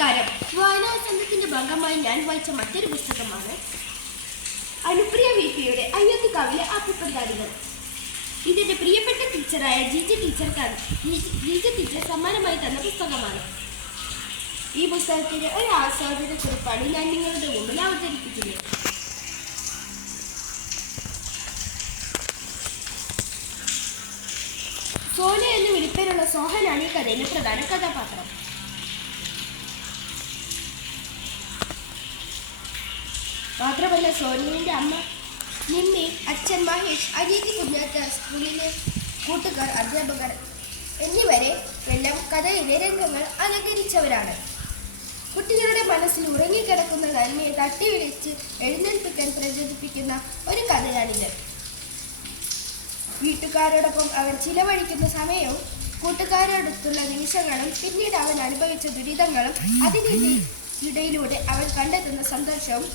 നമസ്കാരം. വായനാ സംഘത്തിന്റെ ഭാഗമായി ഞാൻ വായിച്ച മറ്റൊരു പുസ്തകമാണ് അനുപ്രിയ വി പിയുടെ അയ്യത്തിക്കാവിലെ അപ്പുപ്പന്താരികൾ ഇതിന്റെ പ്രിയപ്പെട്ട ടീച്ചറായ ജിജി ജി ജിജി ടീച്ചർ സമ്മാനമായി തന്ന പുസ്തകമാണ്. ഈ പുസ്തകത്തിന്റെ ഒരു ആസ്വാദന കുറിപ്പാണ് ഞാൻ നിങ്ങളുടെ മുമ്പിൽ അവതരിപ്പിക്കുന്നത്. സോന എന്ന് വിളിപ്പേരുള്ള സോഹനാണ് ഈ കഥയിലെ പ്രധാന കഥാപാത്രം. മാത്രമല്ല സോനുവിന്റെ അമ്മ നിമ്മി അച്ഛൻ മഹേഷ് അനീതി കുഞ്ഞാറ്റ സ്കൂളിലെ കൂട്ടുകാർ അധ്യാപകർ എന്നിവരെ എല്ലാം കഥയിലെ രംഗങ്ങൾ അലങ്കരിച്ചവരാണ്. കുട്ടികളുടെ മനസ്സിൽ ഉറങ്ങിക്കിടക്കുന്ന നന്മയെ തട്ടി വിളിച്ച് എഴുന്നേൽപ്പിക്കാൻ പ്രചോദിപ്പിക്കുന്ന ഒരു കഥയാണിത്. വീട്ടുകാരോടൊപ്പം അവൻ ചിലവഴിക്കുന്ന സമയവും കൂട്ടുകാരോടൊത്തുള്ള നിമിഷങ്ങളും പിന്നീട് അവൻ അനുഭവിച്ച ദുരിതങ്ങളും അതിനിടയിലൂടെ അവൻ കണ്ടെത്തുന്ന സന്തോഷവും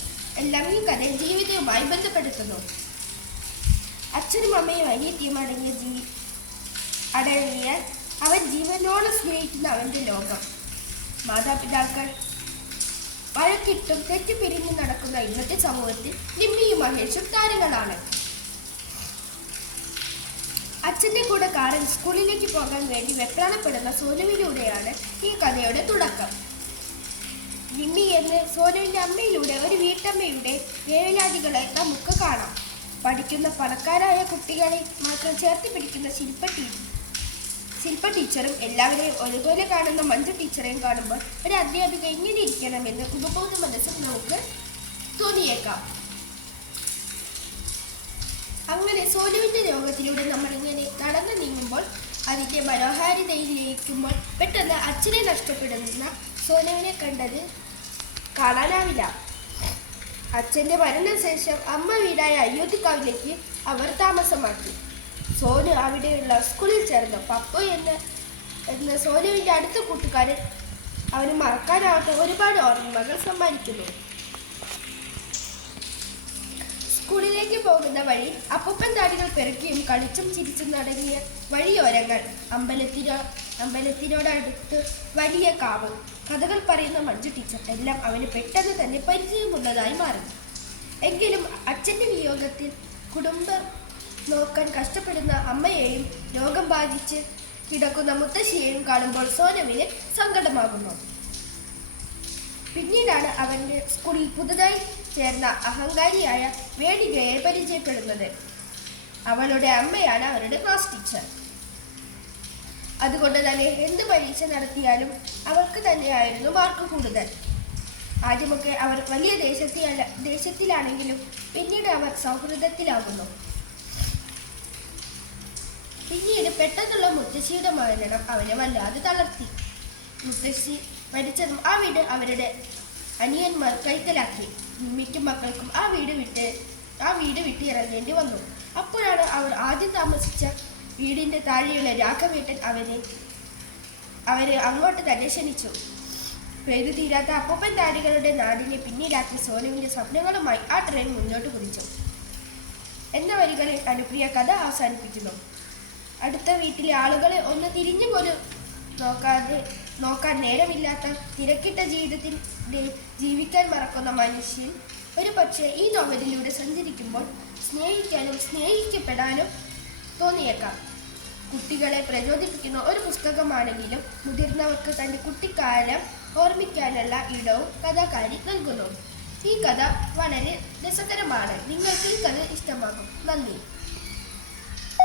എല്ലാം ഈ കഥ ജീവിതവുമായി ബന്ധപ്പെടുത്തുന്നു. അച്ഛനും അമ്മയും അനിയത്തിയും അടങ്ങിയ ജീ അടങ്ങിയ അവൻ ജീവനോട് സ്നേഹിക്കുന്ന അവന്റെ ലോകം. മാതാപിതാക്കൾ വഴക്കിട്ടും തെറ്റിപ്പിരിഞ്ഞു നടക്കുന്ന ഇന്നത്തെ സമൂഹത്തിൽ നിമ്മിയും മഹേഷും താരങ്ങളാണ്. അച്ഛന്റെ കൂടെ കാറിൽ സ്കൂളിലേക്ക് പോകാൻ വേണ്ടി വെപ്രാണപ്പെടുന്ന സോനുവിലൂടെയാണ് ഈ കഥയുടെ തുടക്കം. നിമ്മി എന്ന് സോനുവിന്റെ അമ്മയിലൂടെ ഒരു വീട്ടമ്മയുടെ വേവലാതികളെ നമുക്ക് കാണാം. പഠിക്കുന്ന പണക്കാരായ കുട്ടികളെ മാത്രം ചേർത്ത് പിടിക്കുന്ന ശില്പ ടീ ശില്പ ടീച്ചറും എല്ലാവരെയും ഒരുപോലെ കാണുന്ന മഞ്ജു ടീച്ചറെയും കാണുമ്പോൾ ഒരു അധ്യാപിക എങ്ങനെ ഇരിക്കണമെന്ന് ഉപബോധ മനസ്സിൽ നമുക്ക് തോന്നിയേക്കാം. അങ്ങനെ സോനുവിന്റെ രോഗത്തിലൂടെ നമ്മൾ ഇങ്ങനെ നടന്നു നീങ്ങുമ്പോൾ അതിന്റെ മനോഹാരിതയിലേക്കുമ്പോൾ പെട്ടെന്ന് അച്ഛനെ നഷ്ടപ്പെടുന്ന സോനുവിനെ കണ്ടത് കാണാനാവില്ല. അച്ഛന്റെ മരണശേഷം അമ്മ വീടായ അയോധ്യക്കാവിലേക്ക് അവർ താമസമാക്കി. സോനു അവിടെയുള്ള സ്കൂളിൽ ചേർന്നു. പപ്പു എന്ന് എന്ന സോനുവിന്റെ അടുത്ത കൂട്ടുകാരൻ അവന് മറക്കാനാവാത്ത ഒരുപാട് ഓർമ്മകൾ സമ്മാനിക്കുന്നു. പോകുന്ന വഴി അപ്പൂപ്പൻ താടികൾ പെറുക്കിയും കളിച്ചും ചിരിച്ചും നടങ്ങിയ വഴിയോരങ്ങൾ. അമ്പലത്തിനോ അമ്പലത്തിനോടടുത്ത് വലിയ കാവ് കഥകൾ പറയുന്ന മഞ്ജു ടീച്ചർ എല്ലാം അവന് പെട്ടെന്ന് തന്നെ പരിചയമുള്ളതായി മാറി എങ്കിലും അച്ഛന്റെ വിയോഗത്തിൽ കുടുംബം നോക്കാൻ കഷ്ടപ്പെടുന്ന അമ്മയെയും രോഗം ബാധിച്ച് കിടക്കുന്ന മുത്തശ്ശിയെയും കാണുമ്പോൾ സോനവിന് സങ്കടമാകുന്നു. പിന്നീടാണ് അവന്റെ സ്കൂളിൽ പുതുതായി ചേർന്ന അഹങ്കാരിയായ വേണികയെ പരിചയപ്പെടുന്നത്. അവളുടെ അമ്മയാണ് അവരുടെ ക്ലാസ് ടീച്ചർ അതുകൊണ്ട് തന്നെ എന്ത് പരീക്ഷ നടത്തിയാലും അവൾക്ക് തന്നെയായിരുന്നു മാർക്ക് കൂടുതൽ. ആദ്യമൊക്കെ അവർ വലിയ ദേശത്തിലല്ല ദേശത്തിലാണെങ്കിലും പിന്നീട് അവർ സൗഹൃദത്തിലാകുന്നു. പിന്നീട് പെട്ടെന്നുള്ള മുത്തശ്ശിയുടെ മരണം അവനെ വല്ലാതെ തളർത്തി. മുത്തശ്ശി മരിച്ചതും ആ വീട് അവരുടെ അനിയന്മാർ കൈക്കലാക്കി മിക്ക മക്കൾക്കും ആ വീട് വിട്ട് ആ വീട് വിട്ട് ഇറങ്ങേണ്ടി വന്നു. അപ്പോഴാണ് അവർ ആദ്യം താമസിച്ച വീടിന്റെ താഴെയുള്ള രാഘവേട്ടൻ അവനെ അവരെ അങ്ങോട്ട് തന്നെ ക്ഷണിച്ചു. പെയ്തു തീരാത്ത അപ്പൂപ്പൻ താടികളുടെ നാടിനെ പിന്നീടാക്കി സോനുവിന്റെ സ്വപ്നങ്ങളുമായി ആ ട്രെയിൻ മുന്നോട്ട് കുതിച്ചു. എന്ന വരികളിൽ അനുപ്രിയ കഥ അവസാനിപ്പിക്കുന്നു. അടുത്ത വീട്ടിലെ ആളുകളെ ഒന്ന് തിരിഞ്ഞു പോലും നോക്കാതെ നോക്കാൻ നേരമില്ലാത്ത തിരക്കിട്ട ജീവിതത്തിൽ ജീവിക്കാൻ മറക്കുന്ന മനുഷ്യൻ. ഒരു പക്ഷേ ഈ നോവലിലൂടെ സഞ്ചരിക്കുമ്പോൾ സ്നേഹിക്കാനും സ്നേഹിക്കപ്പെടാനും തോന്നിയേക്കാം. കുട്ടികളെ പ്രചോദിപ്പിക്കുന്ന ഒരു പുസ്തകമാണെങ്കിലും മുതിർന്നവർക്ക് തന്റെ കുട്ടിക്കാലം ഓർമ്മിക്കാനുള്ള ഇടവും കഥാകാരി നൽകുന്നു. ഈ കഥ വളരെ രസകരമാണ്. നിങ്ങൾക്ക് ഈ കഥ ഇഷ്ടമാകും. നന്ദി.